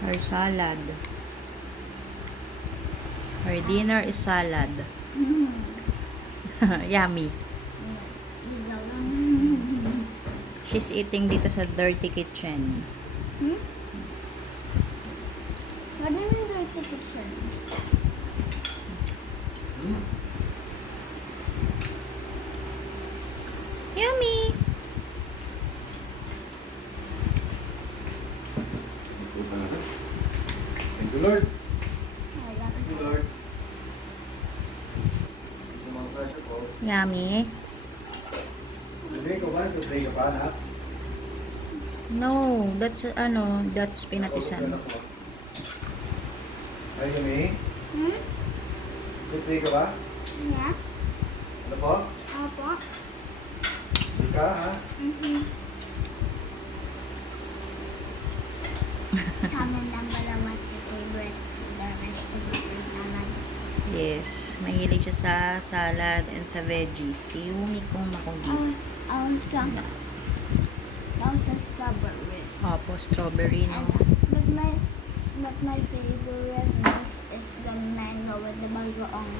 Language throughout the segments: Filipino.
Her salad. Her dinner is salad. Yummy. Ilaw lang. She's eating dito sa dirty kitchen. What do you mean dirty kitchen? Yummy! Thank you, Lord. I love Thank you, it. Lord. Kumakas ako. Yummy? Hindi ko ba? Nag-pray ka pa, anak? No, that's pinatisan. Ay, Yumi? Nag-pray ka ba? Yeah? Ano po? Opo. Hindi ka, ha? Comment down below what's your favorite food or vegetables or salad. Yes, mahilig siya sa salad and sa veggies. Si Yumi kung makundi. Also strawberry. Opo, strawberry, no? But my favorite most is the mango with the bagoong.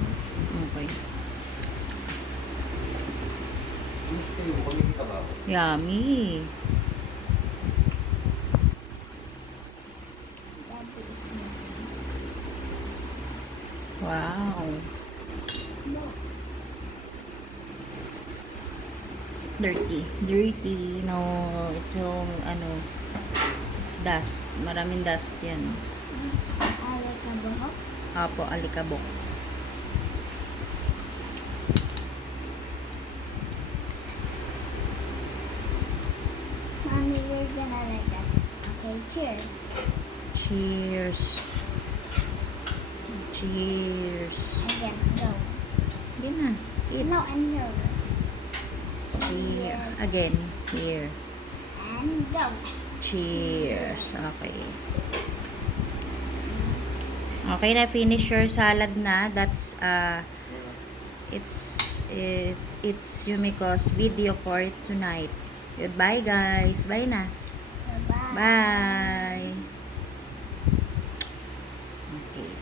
Okay. Gusto ko yung kumikita ba ako? Yummy! That is me. Wow! No. Dirty. Dirty. No, it's it's dust. Maraming dust yan. I like a buhok. Opo, alikabok. Mommy, we're gonna like that. Okay, cheers. Cheers. Cheers. Again, go. Sige na. Eat. No, and go. Cheers. Again. Here. And go. Cheers. Okay. Okay na, finish your salad na. That's it's Yumiko's video for tonight. Goodbye guys. Bye na. Bye-bye. Bye. Okay.